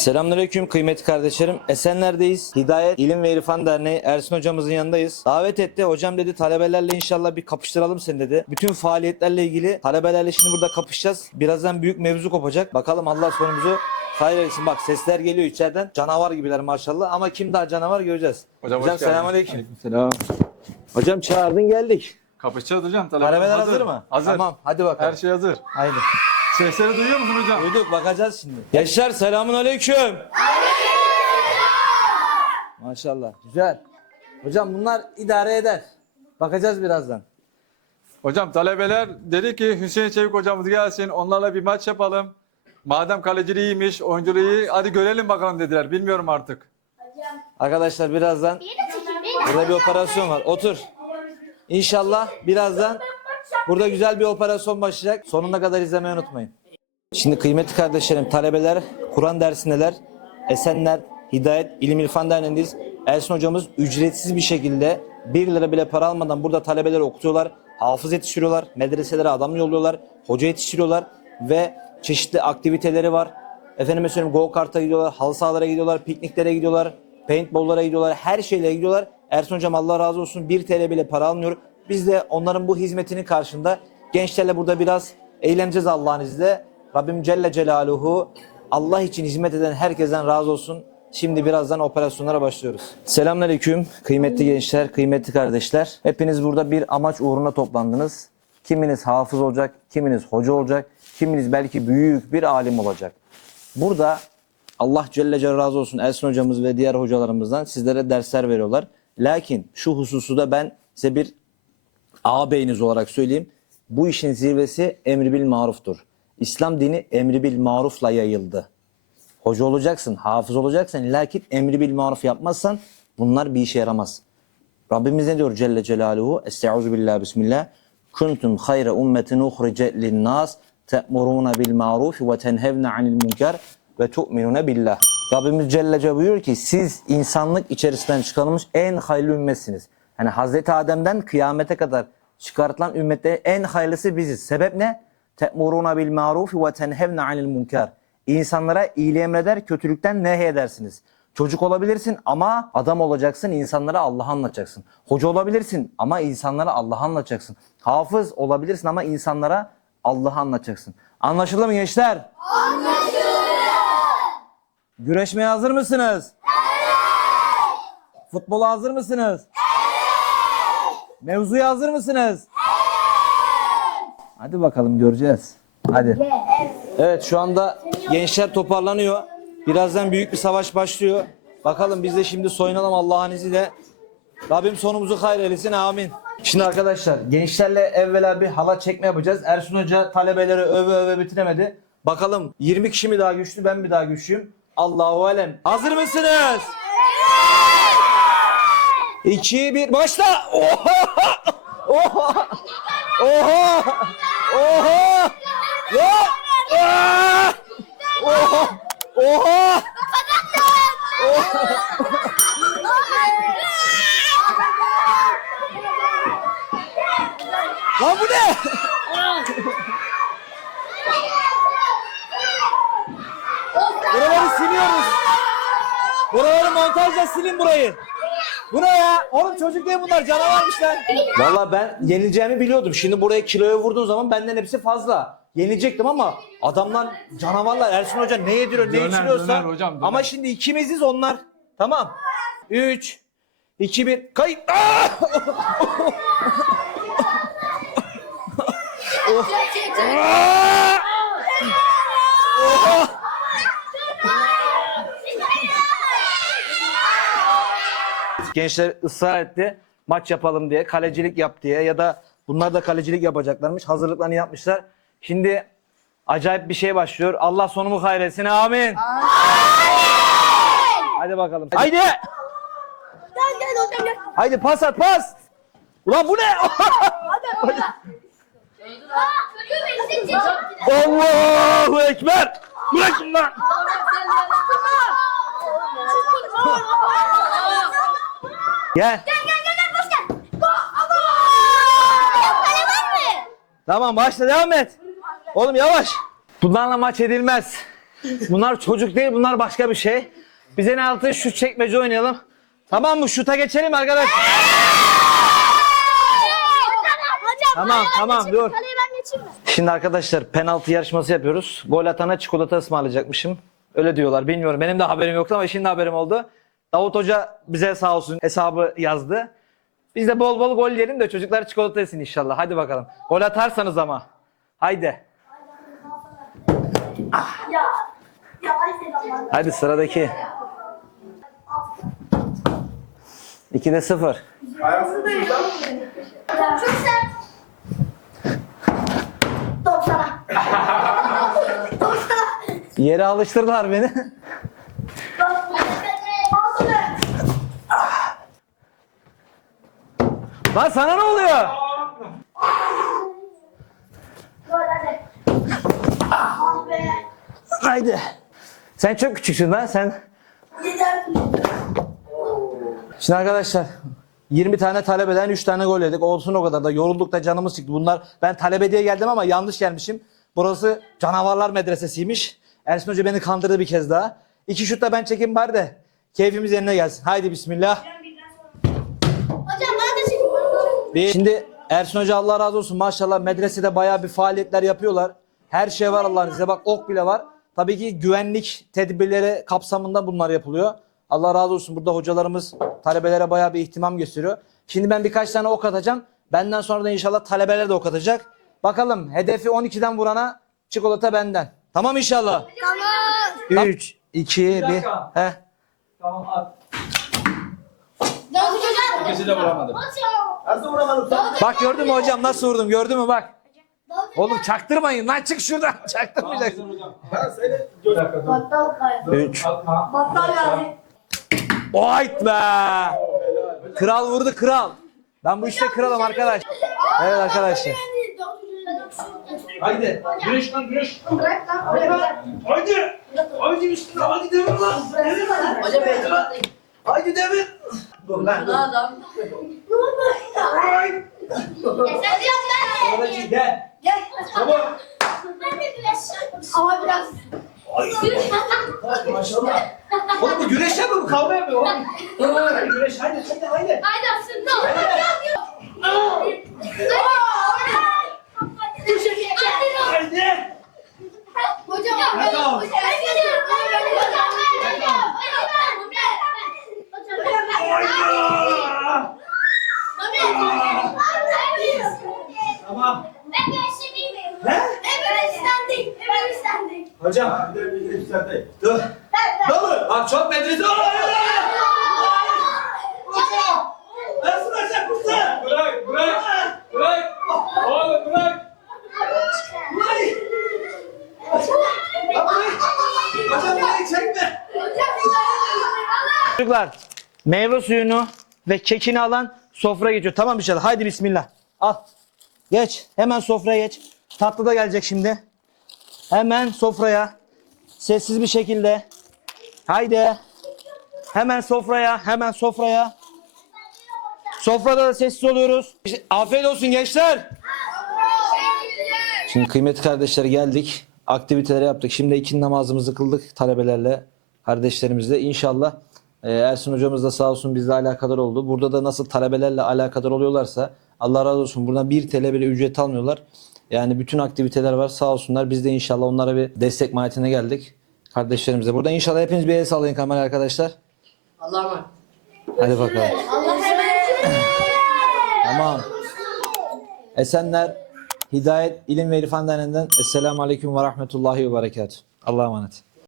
Selamünaleyküm kıymetli kardeşlerim. Esenler'deyiz. Hidayet İlim ve İrfan Derneği Ersin hocamızın yanındayız. Davet etti. Hocam dedi talebelerle inşallah bir kapıştıralım seni dedi. Bütün faaliyetlerle ilgili talebelerle şimdi burada kapışacağız. Birazdan büyük mevzu kopacak. Bakalım Allah sonumuzu hayır etsin. Bak sesler geliyor içeriden. Canavar gibiler maşallah. Ama kim daha canavar göreceğiz. Hocam, hocam selamünaleyküm. Selam. Hocam çağırdın geldik. Kapışacağız hocam. Talebeler Talebeler hazır, mı? Hazır. Tamam hadi bakalım. Her şey hazır. Haydi. Sesleri duyuyor musun hocam? Duyduk bakacağız şimdi. Gençler selamun aleyküm. Maşallah güzel. Hocam bunlar idare eder. Bakacağız birazdan. Hocam talebeler dedi ki Hüseyin Çevik hocamız gelsin onlarla bir maç yapalım. Madem kaleciliği iyiymiş, oyunculuğu iyi hadi görelim bakalım dediler. Bilmiyorum artık. Arkadaşlar birazdan burada bir operasyon var. Otur. İnşallah birazdan burada güzel bir operasyon başlayacak. Sonuna kadar izlemeyi unutmayın. Şimdi kıymetli kardeşlerim, talebeler Kur'an dersindeler. Esenler Hidayet İlim İrfan Derneği'ndeyiz. Ersin hocamız ücretsiz bir şekilde 1 lira bile para almadan burada talebeleri okutuyorlar. Hafız yetiştiriyorlar. Medreselere adam yolluyorlar. Hoca yetiştiriyorlar. Ve çeşitli aktiviteleri var. Efendime söyleyeyim go kart'a gidiyorlar. Halı sahalara gidiyorlar. Pikniklere gidiyorlar. Paintball'lara gidiyorlar. Her şeyle gidiyorlar. Ersin hocam Allah razı olsun 1 TL bile para almıyor. Biz de onların bu hizmetinin karşında gençlerle burada biraz eğleneceğiz Allah'ın izniyle. Rabbim Celle Celaluhu Allah için hizmet eden herkesten razı olsun. Şimdi birazdan operasyonlara başlıyoruz. Selamünaleyküm kıymetli gençler, kıymetli kardeşler. Hepiniz burada bir amaç uğruna toplandınız. Kiminiz hafız olacak, kiminiz hoca olacak, kiminiz belki büyük bir alim olacak. Burada Allah Celle Celaluhu razı olsun Ersin hocamız ve diğer hocalarımızdan sizlere dersler veriyorlar. Lakin şu hususu da ben size bir ağabeyiniz olarak söyleyeyim. Bu işin zirvesi emri bil maruftur. İslam dini emri bil marufla yayıldı. Hoca olacaksın, hafız olacaksın. Lakin emri bil maruf yapmazsan bunlar bir işe yaramaz. Rabbimiz ne diyor Celle Celaluhu? Estaizu billahi bismillah. Kuntum hayra ummetin uhrice linnas te'muruna bil maruf ve tenhevne anil münker ve tu'minune billah. Rabbimiz Celle Celaluhu buyuruyor ki siz insanlık içerisinden çıkarılmış en hayırlı ümmetsiniz. Yani Hazreti Adem'den kıyamete kadar çıkartılan ümmette en hayırlısı biziz. Sebep ne? Te'muruna bil maruf ve tenhevne anil münker. İnsanlara iyiliği emreder, kötülükten nehyedersiniz. Çocuk olabilirsin ama adam olacaksın, insanlara Allah'ı anlatacaksın. Hoca olabilirsin ama insanlara Allah'ı anlatacaksın. Hafız olabilirsin ama insanlara Allah'ı anlatacaksın. Anlaşıldı mı gençler? Anlaşıldı. Güreşmeye hazır mısınız? Evet. Futbola hazır mısınız? Evet. Mevzuya hazır mısınız? Hadi bakalım göreceğiz. Hadi. Evet şu anda gençler toparlanıyor. Birazdan büyük bir savaş başlıyor. Bakalım biz de şimdi soyunalım Allah'ın izniyle. Rabbim sonumuzu hayır eylesin amin. Şimdi arkadaşlar gençlerle evvela bir hala çekme yapacağız. Ersun Hoca talebeleri öve öve bitiremedi. Bakalım 20 kişi mi daha güçlü ben mi daha güçlüyüm? Allahu alem. Hazır mısınız? 2 1 başla. Oha! Oha! Oha! Oha! Ya! Aa! Oha! Oha! Lan bu ne? Buraları siliyoruz. Buraları montajla silin burayı. Bu ne ya? Oğlum çocuk değil bunlar canavarmış lan. Valla ben yenileceğimi biliyordum. Şimdi buraya kiloya vurduğun zaman benden hepsi fazla. Yenilecektim ama adamlar canavarlar. Ersun Hoca ne yediriyor ne Döner, içiriyorsa. döner hocam, döner. Ama şimdi ikimiziz onlar. Tamam. 3 2 1 kayıt. Aa! Oha! Gençler ısrar etti. Maç yapalım diye, kalecilik yap diye ya da bunlar da kalecilik yapacaklarmış. Hazırlıklarını yapmışlar. Şimdi acayip bir şey başlıyor. Allah sonumu hayretsin. Amin. Hadi bakalım. Haydi. Gel gel hocam gel. Haydi pas at pas. Ulan bu ne? Allahu Ekber. Bırakın lan. Gel. Tamam başla devam et. Oğlum yavaş. Bunlarla maç edilmez. Bunlar çocuk değil bunlar başka bir şey. Biz en altı şu çekmece oynayalım. Tamam mı? Şuta geçelim arkadaşlar. Hocam Tamam, tamam, dur. Kaleye ben geçeyim mi? Şimdi arkadaşlar penaltı yarışması yapıyoruz. Gol atana çikolata ısmarlayacakmışım. Öyle diyorlar bilmiyorum. Benim de haberim yoktu ama şimdi haberim oldu. Davut Hoca bize sağ olsun hesabı yazdı. Biz de bol bol gol yiyelim de çocuklar çikolata yesin inşallah. Hadi bakalım. Gol atarsanız ama. Haydi. Ayşe'den Hadi sıradaki. 2'de 0. Çok sert. Top sana. Top sana. Yere alıştırdılar beni. Al sana. Lan sana ne oluyor? Haydi. Sen çok küçüksün lan sen. Şimdi arkadaşlar 20 tane talebeden 3 tane gol yedik. Olsun o kadar da yorulduk da canımız çıktı. Bunlar ben talebe diye geldim ama yanlış gelmişim. Burası canavarlar medresesiymiş. Ersin Hoca beni kandırdı bir kez daha. İki şut da ben çekeyim bari de keyfimiz yerine gelsin. Haydi bismillah. Bir- Şimdi Ersin Hoca Allah razı olsun maşallah medresede bayağı bir faaliyetler yapıyorlar. Her şey var Allah'ın izniyle. Bak ok bile var. Tabii ki güvenlik tedbirleri kapsamında bunlar yapılıyor. Allah razı olsun. Burada hocalarımız talebelere bayağı bir ihtimam gösteriyor. Şimdi ben birkaç tane ok atacağım. Benden sonra da inşallah talebeler de ok atacak. Bakalım hedefi 12'den vurana çikolata benden. Tamam inşallah. Tamam. 3, 2, 1. dakika. Heh. Tamam at. Davut hocam. İkisi de vuramadı. Bak gördün mü hocam nasıl vurdum gördün mü bak. Oğlum çaktırmayın lan çık şuradan. Çaktırmayacaksın. Battal kaya. 3. Atma. Battal geldi. Oyt be. Kral vurdu kral. Ben bu işte kralım arkadaş. Evet arkadaşlar. Haydi. Güreş lan güreş. Bırak lan. Haydi. Haydi üstüne hadi devir lan. Devir lan. Haydi devir. Dur lan dur. Haydi. Babacığım gel. Gel. Çabuk. Ama biraz. Hadi maşallah. Oğlum bu güreş yapıyor bu kavga yapıyor oğlum. Hadi güreş hadi hadi haydi. Haydi. Hocam Hadi oğlum. Haydi. Hocam. Dur. Dur. Bak çok medrese olur. Hocam. Nasıl aşağı kursa? Bırak bırak. Bırak. Oğlum bırak. Vay. Hocam beni çekme. Çocuklar meyve suyunu ve kekini alan sofraya geçiyor. Tamam inşallah. Haydi bismillah. Al. Geç. Hemen sofraya geç. Tatlı da gelecek şimdi. Hemen sofraya. Sessiz bir şekilde. Haydi. Hemen sofraya. Hemen sofraya. Sofrada da sessiz oluyoruz. Afiyet olsun gençler. Şimdi kıymetli kardeşler geldik. Aktiviteleri yaptık. Şimdi iki namazımızı kıldık talebelerle, kardeşlerimizle. İnşallah e, Ersin hocamız da sağ olsun bizle alakadar oldu. Burada da nasıl talebelerle alakadar oluyorlarsa Allah razı olsun. Buradan bir TL bile ücret almıyorlar. Yani bütün aktiviteler var sağ olsunlar. Biz de inşallah onlara bir destek mahiyetine geldik. Kardeşlerimize. Burada inşallah hepiniz bir el sallayın kamera arkadaşlar. Allah'a emanet. Hadi bakalım. Allah emanet. Tamam. Esenler Hidayet İlim ve İrfan Derneği'nden Esselamu Aleyküm ve Rahmetullahi ve Berekatuhu. Allah'a emanet.